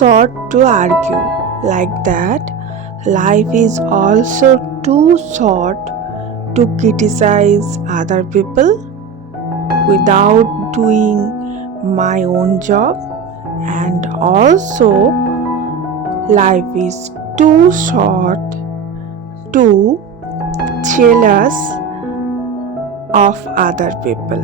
short to argue. Like that, life is also too short to criticize other people without doing my own job. And also, life is too short to jealous of other people.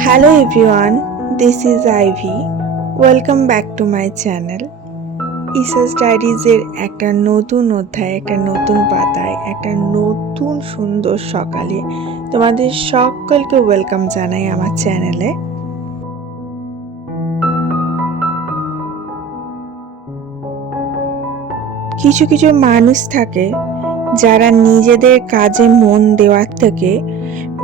Hello everyone, this is Ivy. Welcome back to my channel Isa's ডায়েরিজের একটা নতুন অধ্যায়, একটা নতুন পাতায়, একটা নতুন সুন্দর সকালে তোমাদের সকলকে ওয়েলকাম জানাই আমার চ্যানেলে কিছু কিছু মানুষ থাকে যারা নিজেদের কাজে মন দেওয়ার থেকে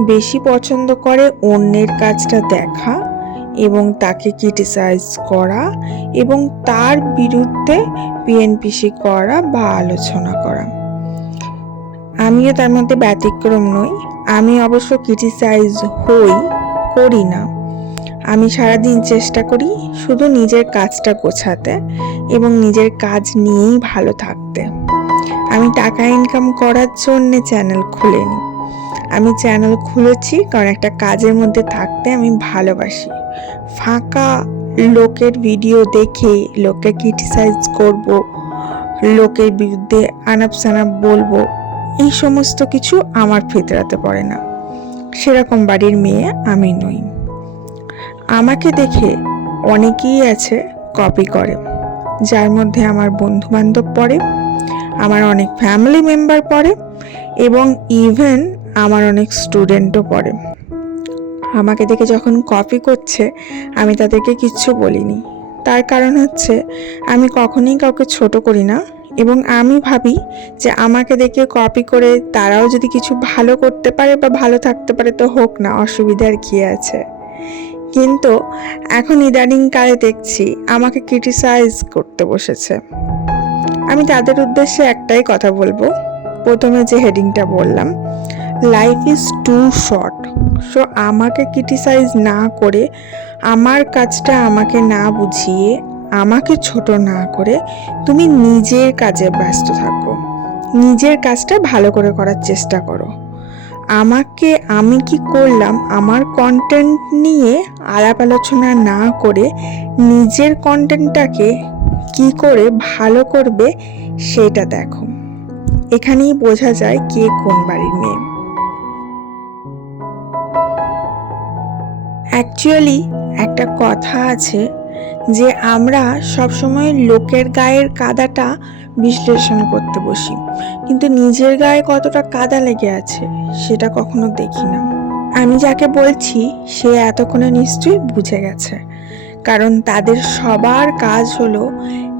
বেশি পছন্দ করে অন্যের কাজটা দেখা এবং তাকে ক্রিটিসাইজ করা এবং তার বিরুদ্ধে পিএনপিসি করা বা আলোচনা করা। আমিও তার মধ্যে ব্যতিক্রম নই। আমি অবশ্য ক্রিটিসাইজ হই, করি না। আমি সারাদিন চেষ্টা করি শুধু নিজের কাজটা গোছাতে এবং নিজের কাজ নিয়েই ভালো থাকতে। আমি টাকা ইনকাম করার জন্যে চ্যানেল খুলিনি। আমি চ্যানেল খুলেছি কারণ একটা কাজের মধ্যে থাকতে আমি ভালোবাসি। ফাঁকা লোকের ভিডিও দেখে লোককে ক্রিটিসাইজ করব, লোকের বিরুদ্ধে আনাপ সানাপ বলব, এই সমস্ত কিছু আমার ফিতরাতে পড়ে না। সেরকম বাড়ির মেয়ে আমি নই। আমাকে দেখে অনেকেই আছে কপি করে, যার মধ্যে আমার বন্ধু বান্ধব পড়ে, আমার অনেক ফ্যামিলি মেম্বার পড়ে, এবং ইভেন আমার অনেক স্টুডেন্টও পড়ে। আমাকে দেখে যখন কপি করছে, আমি তাদেরকে কিচ্ছু বলিনি। তার কারণ হচ্ছে, আমি কখনোই কাউকে ছোট করি না এবং আমি ভাবি যে আমাকে দেখে কপি করে তারাও যদি কিছু ভালো করতে পারে বা ভালো থাকতে পারে, তো হোক না, অসুবিধার কী আছে? কিন্তু এখন ইদানিং কালে দেখছি, আমাকে ক্রিটিসাইজ করতে বসেছে। আমি তাদের উদ্দেশ্যে একটাই কথা বলব। প্রথমে যে হেডিংটা বললাম life is too short so আমাকে ক্রিটিসাইজ না করে, আমার কাজটা আমাকে না বুঝিয়ে, আমাকে ছোট না করে তুমি নিজের কাজে ব্যস্ত থাকো। নিজের কাজটা ভালো করে করার চেষ্টা করো। আমাকে আমি কি করলাম, আমার কন্টেন্ট নিয়ে আলাপ আলোচনা না করে নিজের কন্টেন্টটাকে কি করে ভালো করবে সেটা দেখো। এখানেই বোঝা যায় কে কোন বাড়ির মেয়ে। অ্যাকচুয়ালি একটা কথা আছে যে আমরা সবসময় লোকের গায়ের কাদাটা বিশ্লেষণ করতে বসি। কিন্তু নিজের গায়ে কতটা কাদা লেগে আছে সেটা কখনো দেখি না। আমি যাকে বলছি, সে এতক্ষণে নিশ্চয়ই বুঝে গেছে। কারণ তাদের সবার কাজ হলো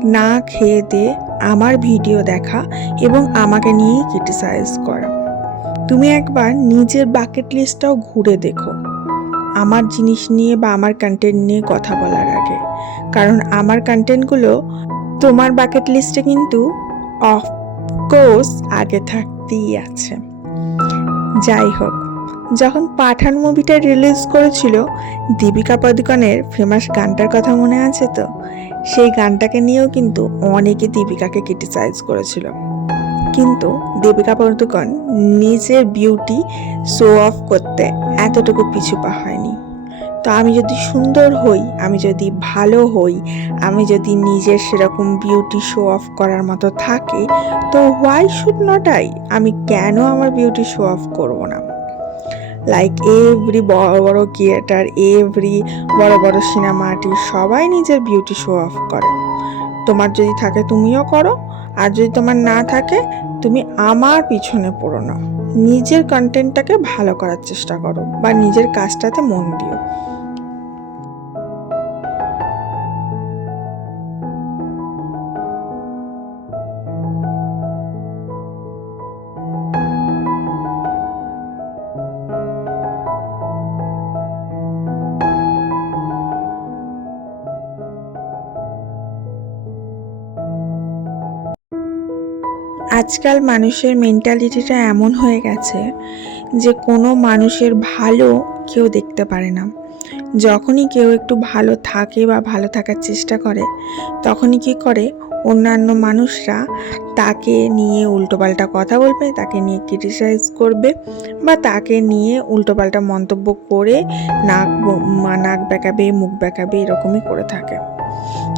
না খেয়ে দিয়ে আমার ভিডিও দেখা এবং আমাকে নিয়েই ক্রিটিসাইজ করা। তুমি একবার নিজের বাকেট লিস্টটাও ঘুরে দেখো। আমার জিনিস নিয়ে বা আমার কন্টেন্ট নিয়ে কথা বলার আগে। কারণ আমার কন্টেন্টগুলো তোমার বাকেট লিস্টে কিন্তু অফকোর্স আগে থাকতেই আছে। যাই হোক, যখন পাঠান মুভিটা রিলিজ করেছিল, দীপিকা পাদুকনের ফেমাস গানটার কথা মনে আছে তো? সেই গানটাকে নিয়েও কিন্তু অনেকে দীপিকাকে ক্রিটিসাইজ করেছিল। কিন্তু দীপিকা পাদুকন নিজের বিউটি শো অফ করতে এতটুকু পিছু পা হয়নি। তো আমি যদি সুন্দর হই, আমি যদি ভালো হই, আমি যদি নিজের সেরকম বিউটি শো অফ করার মতো থাকে, তো হোয়াই শুড নট আই আমি কেন আমার বিউটি শো অফ করব না? লাইক এভরি বড় বড় ক্রিয়েটার এভরি বড় বড় সিনেমা আর্টিস্ট সবাই নিজের বিউটি শো অফ করে। তোমার যদি থাকে তুমিও করো। আর যদি তোমার না থাকে, তুমি আমার পিছনে পড়ো না। নিজের কন্টেন্টটাকে ভালো করার চেষ্টা করো বা নিজের কাজটাতে মন দিও। আজকাল মানুষের মেন্টালিটিটা এমন হয়ে গেছে যে কোনো মানুষের ভালো কেউ দেখতে পারে না। যখনই কেউ একটু ভালো থাকে বা ভালো থাকার চেষ্টা করে, তখনই কি করে? অন্যান্য মানুষরা তাকে নিয়ে উল্টোপাল্টা কথা বলবে, তাকে নিয়ে ক্রিটিসাইজ করবে বা তাকে নিয়ে উল্টোপাল্টা মন্তব্য করে নাক নাক বেঁকাবে, মুখ বেঁকাবে এরকমই করে থাকে।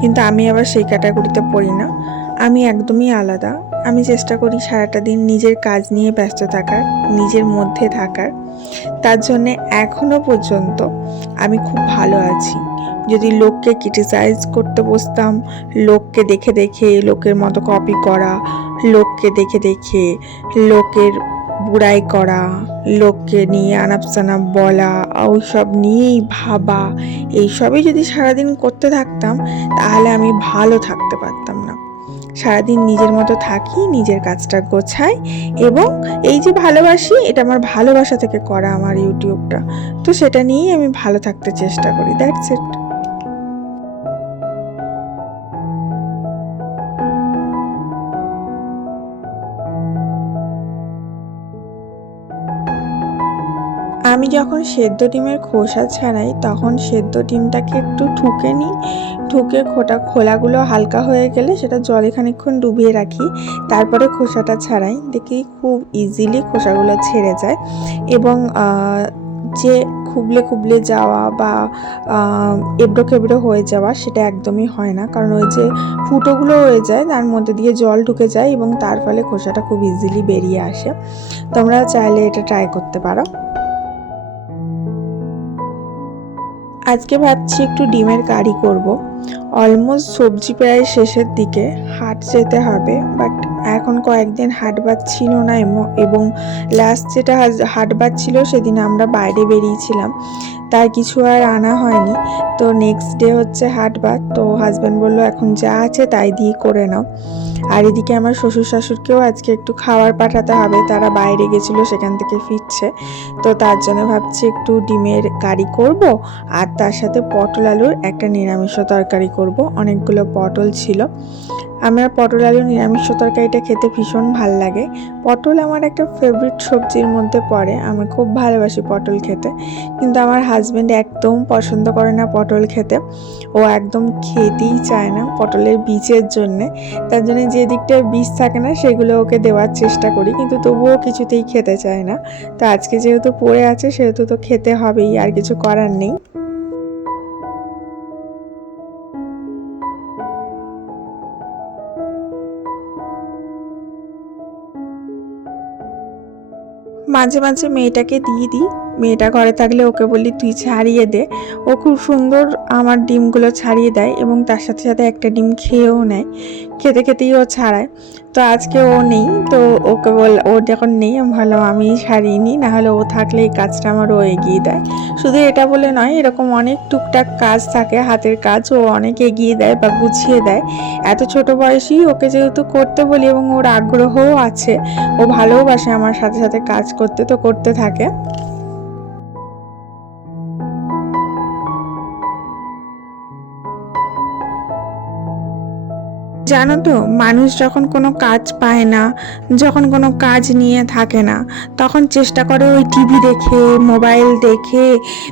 কিন্তু আমি আবার সেই ক্যাটাগরিতে পড়ি না। আমি একদমই আলাদা। আমি চেষ্টা করি সারাটা দিন নিজের কাজ নিয়ে ব্যস্ত থাকার, নিজের মধ্যে থাকার। তার জন্যে এখনও পর্যন্ত আমি খুব ভালো আছি। যদি লোককে ক্রিটিসাইজ করতে বসতাম, লোককে দেখে দেখে, লোকের মতো কপি করা, লোককে দেখে দেখে, লোকের বুড়াই করা, লোককে নিয়ে আনাপসানাপ বলা ওইসব নিয়েই ভাবা, এইসবই যদি সারাদিন করতে থাকতাম, তাহলে আমি ভালো থাকতে পারতাম না। সারাদিন নিজের মতো থাকি, নিজের কাজটা গোছাই, এবং এই যে ভালোবাসি, এটা আমার ভালোবাসা থেকে করা আমার ইউটিউবটা। তো সেটা নিয়েই আমি ভালো থাকতে চেষ্টা করি দ্যাটস ইট আমি যখন সেদ্ধ ডিমের খোসা ছাড়াই, তখন সেদ্ধ ডিমটাকে একটু ঠুকে নিই। ঠুকে খোটা খোলাগুলো হালকা হয়ে গেলে সেটা জলে খানিকক্ষণ ডুবিয়ে রাখি। তারপরে খোসাটা ছাড়াই। দেখি খুব ইজিলি খোসাগুলো ছেড়ে যায়। এবং যে খুবলে খুবলে যাওয়া বা এবড়ো খেবড়ো হয়ে যাওয়া সেটা একদমই হয় না। কারণ ওই যে ফুটোগুলো হয়ে যায়, তার মধ্যে দিয়ে জল ঢুকে যায় এবং তার ফলে খোসাটা খুব ইজিলি বেরিয়ে আসে। তোমরা চাইলে এটা ট্রাই করতে পারো। আজকে ভাবছি একটু ডিমের কারি করব। অলমোস্ট সবজি প্রায় শেষের দিকে। হাট যেতে হবে বাট এখন কয়েকদিন হাটবার ছিল না এবং লাস্ট যেটা হাট হাটবার ছিল সেদিন আমরা বাইরে বেরিয়েছিলাম। তার কিছু আর আনা হয়নি। তো নেক্সট ডে হচ্ছে হাটবার তো হাজব্যান্ড বলল, এখন যা আছে তাই দিয়ে করে নাও। আর এদিকে আমার শ্বশুর শাশুড়িকেও আজকে একটু খাবার পাঠাতে হবে। তারা বাইরে গেছিল, সেখান থেকে ফিরছে। তো তার জন্য ভাবছি একটু ডিমের কারি করব, আর তার সাথে পটল আলুর একটা নিরামিষ তরকারি করব। অনেকগুলো পটল ছিল। আমার পটল আলু নিরামিষ তরকারিটা খেতে ভীষণ ভালো লাগে। পটল আমার একটা ফেভারিট সবজির মধ্যে পড়ে। আমি খুব ভালোবাসি পটল খেতে। কিন্তু আমার হাজব্যান্ড একদম পছন্দ করে না পটল খেতে। ও একদম খেতেই চায় না পটলের বীজের জন্যে। তার জন্য যে দিকটায় বীজ থাকে না, সেগুলো ওকে দেওয়ার চেষ্টা করি। কিন্তু তবুও কিছুতেই খেতে চায় না। তো আজকে যেহেতু পড়ে আছে, সেহেতু তো খেতে হবেই, আর কিছু করার নেই। মাঝে মাঝে মেয়েটাকে দিয়ে দিই। মেয়েটা ঘরে থাকলে ওকে বলি তুই ছাড়িয়ে দে। ও খুব সুন্দর আমার ডিমগুলো ছাড়িয়ে দেয় এবং তার সাথে সাথে একটা ডিম খেয়েও নেয়। খেতে খেতেই ও ছাড়ায়। তো আজকে ও নেই, তো ওকে বল, ও যখন নেই, আমি ভালো আমি ছাড়িয়ে নিই, নাহলে ও থাকলে এই কাজটা আমার ও এগিয়ে দেয়। শুধু এটা বলে নয়, এরকম অনেক টুকটাক কাজ থাকে, হাতের কাজ ও অনেক এগিয়ে দেয় বা গুছিয়ে দেয়। এত ছোট বয়সেই ওকে যেহেতু করতে বলি এবং ওর আগ্রহও আছে, ও ভালোবাসে আমার সাথে সাথে কাজ করতে, তো করতে থাকে। জানো তো, মানুষ যখন কোনো কাজ পায় না, যখন কোনো কাজ নিয়ে থাকে না, তখন চেষ্টা করে ওই টিভি দেখে, মোবাইল দেখে,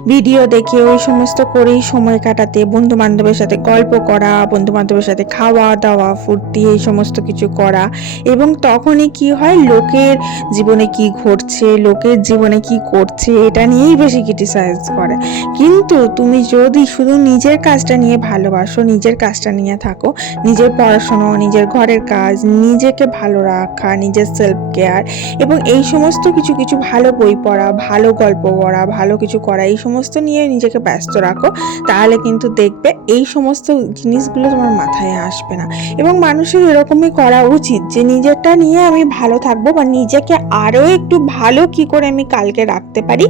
ভিডিও দেখে, ওই সমস্ত করেই সময় কাটাতে বন্ধু বান্ধবের সাথে গল্প করা বন্ধু বান্ধবের সাথে খাওয়া দাওয়া, ফুর্তি, এই সমস্ত কিছু করা। এবং তখনই কি হয়, লোকের জীবনে কি ঘটছে, লোকের জীবনে কি করছে, এটা নিয়েই বেশি ক্রিটিসাইজ করে। কিন্তু তুমি যদি শুধু নিজের কাজটা নিয়ে ভালোবাসো, নিজের কাজটা নিয়ে থাকো, নিজের পড়াশোনা নিজের ঘরের কাজ, নিজেকে ভালো রাখা, নিজের সেলফ কেয়ার এবং এই সমস্ত কিছু কিছু ভালো বই পড়া, ভালো গল্প পড়া, ভালো কিছু করা, এই সমস্ত নিয়ে নিজেকে ব্যস্ত রাখো। তাহলে কিন্তু দেখবে এই সমস্ত জিনিসগুলো তোমার মাথায় আসবে না এবং মানুষের এরকমই করা উচিত যে, নিজেরটা নিয়ে আমি ভালো থাকব বা নিজেকে আরও একটু ভালো কি করে আমি কালকে রাখতে পারি,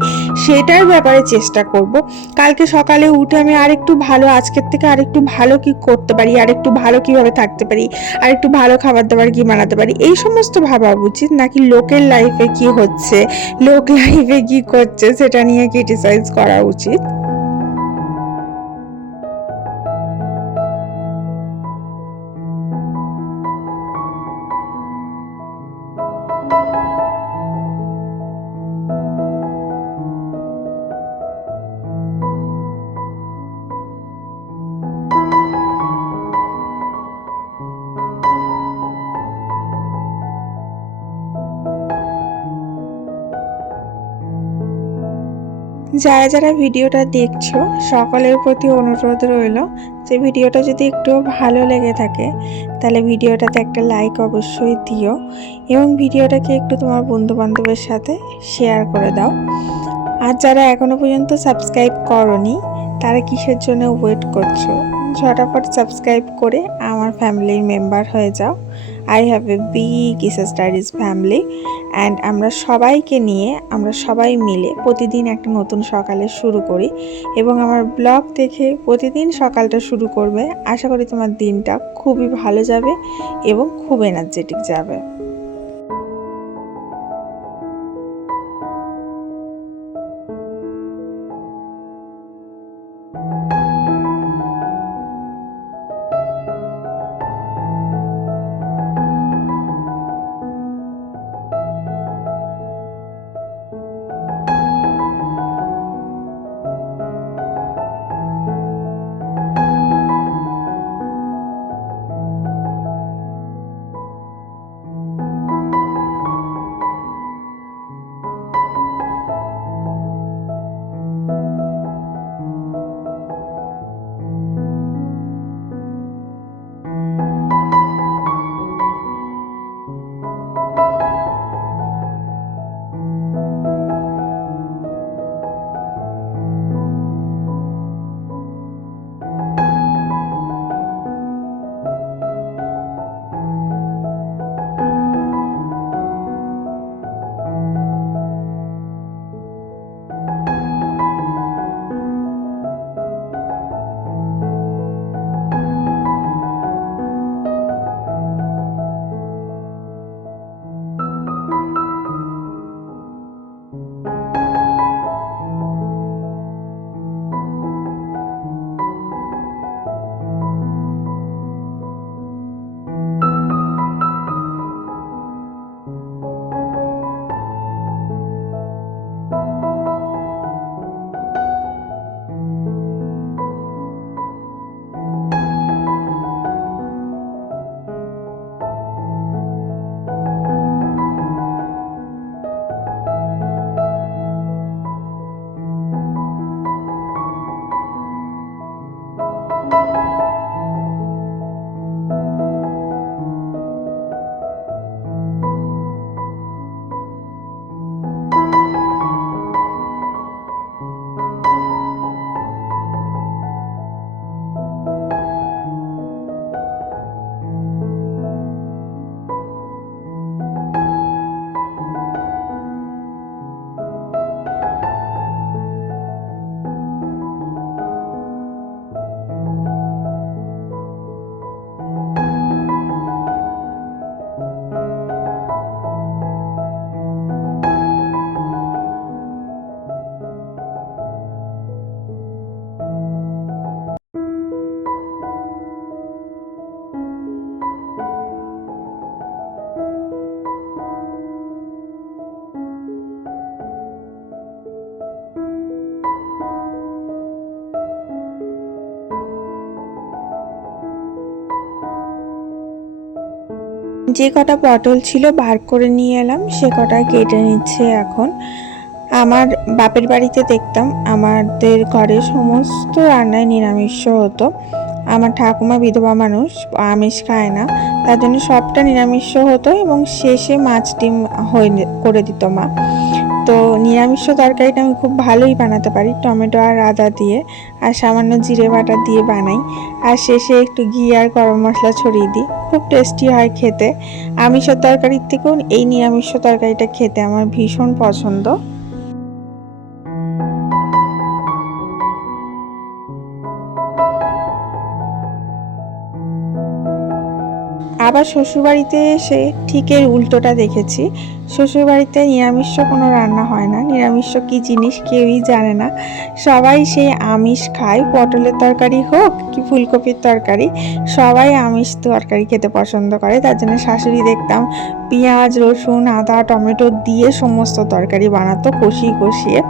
সেটার ব্যাপারে চেষ্টা করব। কালকে সকালে উঠে আমি আরেকটু ভালো, আজকের থেকে আরেকটু ভালো কি করতে পারি, আরেকটু ভালো কীভাবে থাকতে পারি আর একটু ভালো খাবার দাবার কি বানাতে পারি? এই সমস্ত ভাবা উচিত। নাকি লোকের লাইফে কি হচ্ছে? লোক লাইফে কি করছে? সেটা নিয়ে ক্রিটিসাইজ করা উচিত। যারা যারা ভিডিওটা দেখছ, সকলের প্রতি অনুরোধ রইল যে ভিডিওটা যদি একটু ভালো লেগে থাকে, তাহলে ভিডিওটাতে একটা লাইক অবশ্যই দিও এবং ভিডিওটাকে একটু তোমার বন্ধু বান্ধবের সাথে শেয়ার করে দাও। আর যারা এখনও পর্যন্ত সাবস্ক্রাইব করনি, তারা কিসের জন্য ওয়েট করছ? ঝটাফট সাবস্ক্রাইব করে ফ্যামিলির মেম্বার হয়ে যাও। I have a big Isa studies family and আমরা সবাইকে নিয়ে, আমরা সবাই মিলে প্রতিদিন একটা নতুন সকালে শুরু করি এবং আমার ব্লগ দেখে প্রতিদিন সকালটা শুরু করবে। আশা করি তোমার দিনটা খুবই ভালো যাবে এবং খুব এনার্জেটিক যাবে। যে কটা পটল ছিল বার করে নিয়ে এলাম, সে কটা কেটে নিচ্ছে এখন। আমার বাপের বাড়িতে দেখতাম, আমাদের ঘরে সমস্ত রান্নায় নিরামিষ হতো। আমার ঠাকুমা বিধবা মানুষ, আমিষ খায় না। তার জন্য সবটা নিরামিষ হতো এবং শেষে মাছ ডিম হয়ে করে দিত মা। তো নিরামিষ তরকারিটা আমি খুব ভালোই বানাতে পারি, টমেটো আর আদা দিয়ে। আর সামান্য জিরে বাটা দিয়ে বানাই। আর শেষে একটু ঘি আর গরম মশলা ছড়িয়ে দিই। খুব টেস্টি হয় খেতে। আমিষের তরকারির থেকেও এই নিরামিষ তরকারিটা খেতে আমার ভীষণ পছন্দ। আবার শ্বশুরবাড়িতে এসে ঠিকের উল্টোটা দেখেছি। শ্বশুরবাড়িতে নিরামিষ কোনো রান্না হয় না। নিরামিষ কি জিনিস কেউই জানে না। সবাই সেই আমিষ খায়। পটলের তরকারি হোক কি ফুলকপির তরকারি, সবাই আমিষ তরকারি খেতে পছন্দ করে। তার জন্য শাশুড়ি দেখতাম পেঁয়াজ, রসুন, আদা, টমেটো দিয়ে সমস্ত তরকারি বানাতো কষিয়ে কষিয়ে।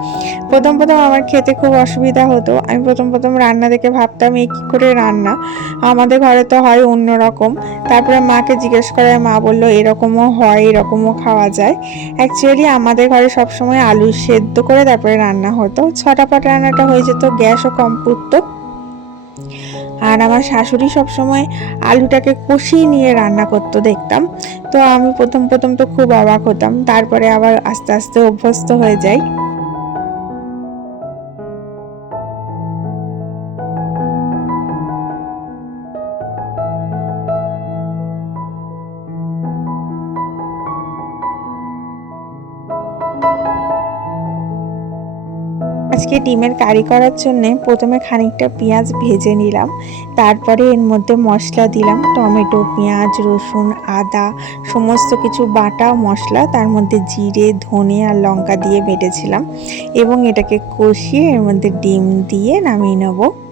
প্রথম প্রথম আমার খেতে খুব অসুবিধা হতো। আমি প্রথম প্রথম রান্না দেখে ভাবতাম এই কী করে রান্না? আমাদের ঘরে তো হয় অন্যরকম। তারপরে মাকে জিজ্ঞেস করে মা বলল, এরকমও হয়, এরকমও খাওয়া যায়। যায়। অ্যাকচুয়ালি আমাদের ঘরে সবসময় আলু সেদ্ধ করে তারপরে রান্না হতো। ছটা পাট রান্নাটা হয়ে যেত, গ্যাসও কম পুড়তো। আর আমার শাশুড়ি সবসময় আলুটাকে কষিয়ে নিয়ে রান্না করতো দেখতাম। তো আমি প্রথম প্রথম তো খুব অবাক হতাম। তারপরে আবার আস্তে আস্তে অভ্যস্ত হয়ে যাই। আজকে ডিমের কারি করার জন্যে প্রথমে খানিকটা পেঁয়াজ ভেজে নিলাম। তারপরে এর মধ্যে মশলা দিলাম, টমেটো, পেঁয়াজ, রসুন, আদা, সমস্ত কিছু বাটা মশলা, তার মধ্যে জিরে, ধনে আর লঙ্কা দিয়ে বেটেছিলাম। এবং এটাকে কষিয়ে এর মধ্যে ডিম দিয়ে নামিয়ে নেব।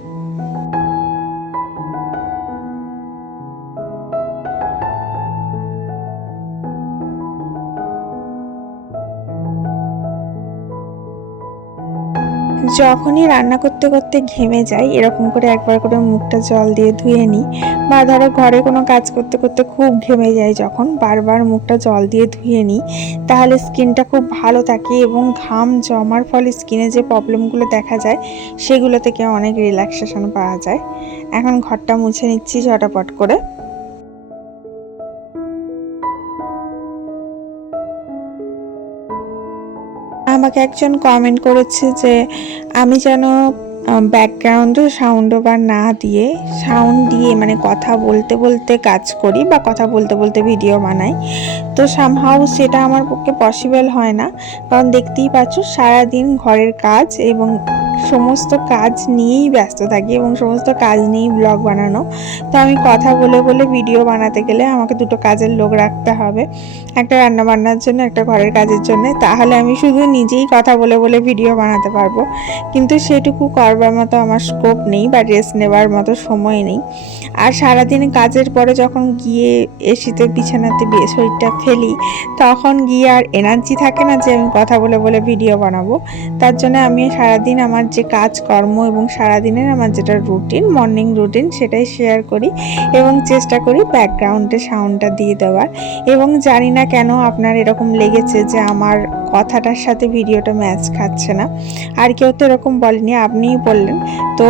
যখনই রান্না করতে করতে ঘেমে যাই, এরকম করে একবার করে মুখটা জল দিয়ে ধুয়ে নিই। বা ধরো ঘরে কোনো কাজ করতে করতে খুব ঘেমে যায় যখন, বারবার মুখটা জল দিয়ে ধুয়ে নিই, তাহলে স্কিনটা খুব ভালো থাকে এবং ঘাম জমার ফলে স্কিনে যে প্রবলেমগুলো দেখা যায়, সেগুলো থেকে অনেক রিল্যাক্সেশন পাওয়া যায়। এখন ঘরটা মুছে নিচ্ছি ঝটাপট করে। আমাকে একজন কমেন্ট করেছে যে, আমি যেন ব্যাকগ্রাউন্ড সাউন্ড ওভার না দিয়ে সাউন্ড দিয়ে মানে কথা বলতে বলতে কাজ করি বা কথা বলতে বলতে ভিডিও বানাই, তো সামহাও সেটা আমার পক্ষে পসিবল হয় না। কারণ দেখতেই পাচ্ছ সারাদিন ঘরের কাজ এবং সমস্ত কাজ নিয়েই ব্যস্ত থাকি এবং সমস্ত কাজ নিয়েই ব্লগ বানানো। তো আমি কথা বলে বলে ভিডিও বানাতে গেলে আমাকে দুটো কাজের লোক রাখতে হবে। একটা রান্না বান্নার জন্য, একটা ঘরের কাজের জন্য। তাহলে আমি শুধু নিজেই কথা বলে বলে ভিডিও বানাতে পারব। কিন্তু সেটুকু করবার মতো আমার স্কোপ নেই বা রেস্ট নেবার মতো সময় নেই। আর সারাদিন কাজের পরে যখন গিয়ে এসিতে, বিছানাতে শরীরটা ফেলি, তখন গিয়ে আর এনার্জি থাকে না যে আমি কথা বলে বলে ভিডিও বানাবো। তার জন্য আমি সারাদিন আমার যে কাজকর্ম এবং সারাদিনের আমার যেটা রুটিন মর্নিং রুটিন সেটাই শেয়ার করি এবং চেষ্টা করি ব্যাকগ্রাউন্ডে সাউন্ডটা দিয়ে দেওয়ার। এবং জানি না কেন আপনার এরকম লেগেছে যে আমার কথাটার সাথে ভিডিওটা ম্যাচ খাচ্ছে না। আর কেউ তো এরকম বলেনি, আপনিই বললেন। তো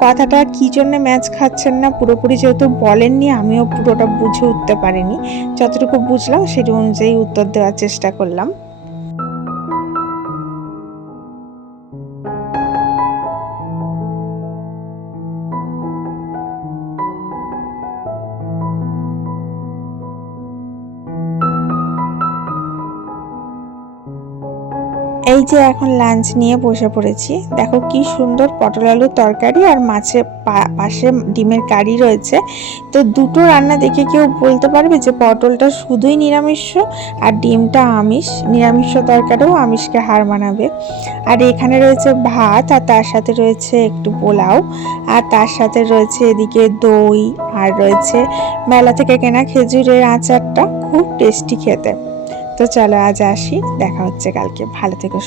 কথাটা কী জন্য ম্যাচ খাচ্ছেন না? পুরোপুরি যেহেতু বলেননি, আমিও পুরোটা বুঝে উঠতে পারিনি। যতটুকু বুঝলাম সেটা অনুযায়ী উত্তর দেওয়ার চেষ্টা করলাম। এই যে এখন লাঞ্চ নিয়ে বসে পড়েছি, দেখো কি সুন্দর পটল আলুর তরকারি আর মাছের পাশে ডিমের কারি রয়েছে। তো দুটো রান্না দেখে কেউ বলতে পারবে যে পটলটা শুধুই নিরামিষ আর ডিমটা আমিষ। নিরামিষ তরকারিও আমিষকে হার মানাবে। আর এখানে রয়েছে ভাত আর তার সাথে রয়েছে একটু পোলাও। আর তার সাথে রয়েছে এদিকে দই আর রয়েছে মেলা থেকে কেনা খেজুরের আচারটা, খুব টেস্টি খেতে। তো চলো আজ আসি দেখা হচ্ছে কালকে। ভালো থেকো